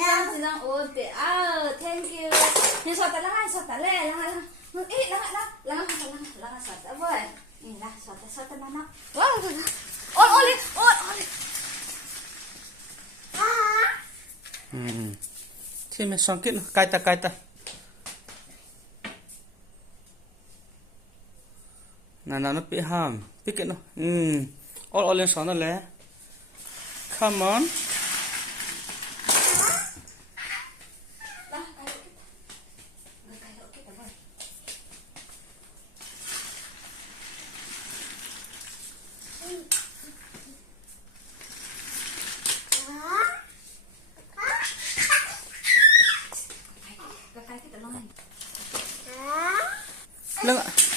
지랑 오대 아 땡큐 니 섰다 라가 섰다 레 라가 이 라가 섰다 뭐야 이라 섰다 나나 와 올리 Xin mày xoắn kít cay ta nó bị ham biết cái nó all lên xoắn nó lẽ come on lưng ạ